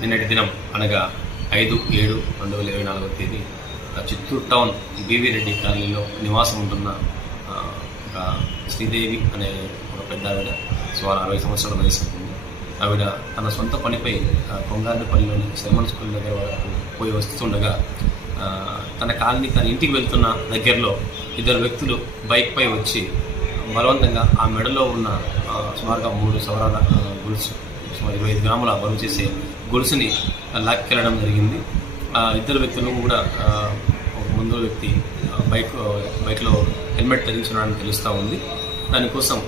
నిన్నటి దినం అనగా ఐదు ఏడు రెండు వేల ఇరవై నాలుగవ తేదీ చిత్తూరు టౌన్ బీవీ రెడ్డి కాలనీలో నివాసం ఉంటున్న ఒక శ్రీదేవి అనే ఒక పెద్ద ఆవిడ సుమారు అరవై సంవత్సరాల వయసు ఉంటుంది. ఆవిడ తన సొంత పనిపై ఆ, కొంగారెడ్డిపల్లిలోని శర్మన్ స్కూల్ దగ్గర వరకు పోయి వస్తుండగా తన కాలనీ తన ఇంటికి వెళ్తున్న దగ్గరలో ఇద్దరు వ్యక్తులు బైక్పై వచ్చి బలవంతంగా ఆ మెడలో ఉన్న సుమారుగా మూడు సవరాల ఆ, గొలుసు సుమారు ఇరవై ఐదు గ్రాముల బరువు చేసే గొలుసుని లాక్కెళ్ళడం జరిగింది. ఆ ఇద్దరు వ్యక్తులు కూడా ఒక ముందు వ్యక్తి బైక్ బైక్లో హెల్మెట్ ధరించడానికి తెలుస్తూ ఉంది. దానికోసం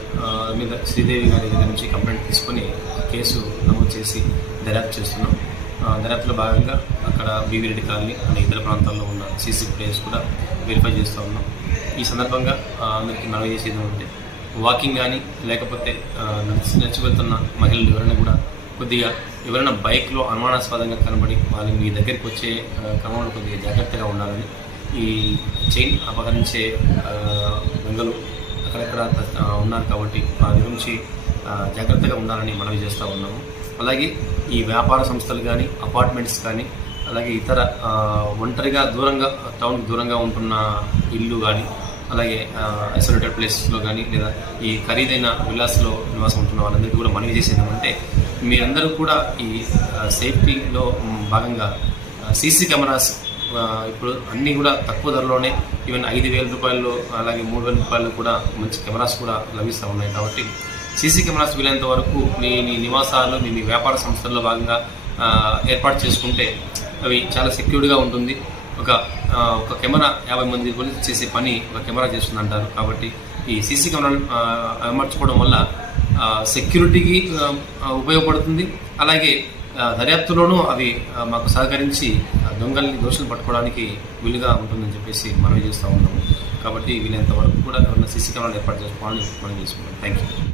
మీద శ్రీదేవి గారి దగ్గర నుంచి కంప్లైంట్ తీసుకొని కేసు నమోదు చేసి దర్యాప్తు చేస్తున్నాం. దర్యాప్తులో భాగంగా అక్కడ బీవీరెడ్డి కాలనీ అనే ఇతర ప్రాంతాల్లో ఉన్న సీసీ ఫుటేజ్ కూడా వెరిఫై చేస్తూ ఉన్నాం. ఈ సందర్భంగా అందరికీ మనవి చేసేది ఉంటే వాకింగ్ కానీ లేకపోతే ఆ, నడిచి నడిచి వెళ్తున్న మహిళలు ఎవరైనా కూడా కొద్దిగా ఎవరైనా బైక్లో అనుమానాస్పదంగా కనబడి వాళ్ళు మీ దగ్గరికి వచ్చే క్రమంలో కొద్దిగా జాగ్రత్తగా ఉండాలని ఈ చైన్ అపహరించే ఆ, దొంగలు అక్కడక్కడ ఉన్నారు కాబట్టి వారి గురించి జాగ్రత్తగా ఉండాలని మనవి చేస్తూ ఉన్నాము. అలాగే ఈ వ్యాపార సంస్థలు కానీ అపార్ట్మెంట్స్ కానీ అలాగే ఇతర ఒంటరిగా దూరంగా టౌన్కి దూరంగా ఉంటున్న ఇల్లు కానీ అలాగే ఐసోలేటెడ్ ప్లేసెస్లో కానీ లేదా ఈ ఖరీదైన విలాస్లో నివాసం ఉంటున్న వాళ్ళందరికీ కూడా మనవి చేసేది ఏమంటే మీరందరూ కూడా ఈ సేఫ్టీలో భాగంగా సీసీ కెమెరాస్ ఇప్పుడు అన్నీ కూడా తక్కువ ధరలోనే ఈవెన్ ఐదు వేల రూపాయలు అలాగే మూడు వేల రూపాయలు కూడా మంచి కెమెరాస్ కూడా లభిస్తూ ఉన్నాయి. కాబట్టి సీసీ కెమెరాస్ వీలైనంత వరకు మీ మీ నివాసాలు మీ మీ వ్యాపార సంస్థల్లో భాగంగా ఏర్పాటు చేసుకుంటే అవి చాలా సెక్యూర్డ్గా ఉంటుంది. ఒక ఒక కెమెరా యాభై మంది పోలీసులు చేసే పని ఒక కెమెరా చేస్తుంది అంటారు కాబట్టి ఈ సీసీ కెమెరాలు అమర్చుకోవడం వల్ల సెక్యూరిటీకి ఉపయోగపడుతుంది. అలాగే దర్యాప్తులోనూ అవి మాకు సహకరించి దొంగల్ని దోషులు పట్టుకోవడానికి వీలుగా ఉంటుందని చెప్పేసి మనవి చేస్తూ ఉన్నాము. కాబట్టి వీలైనంత వరకు కూడా ఎవరైనా సీసీ కెమెరాలు ఏర్పాటు చేసుకోవాలని మనం చేసుకున్నాం థ్యాంక్ యూ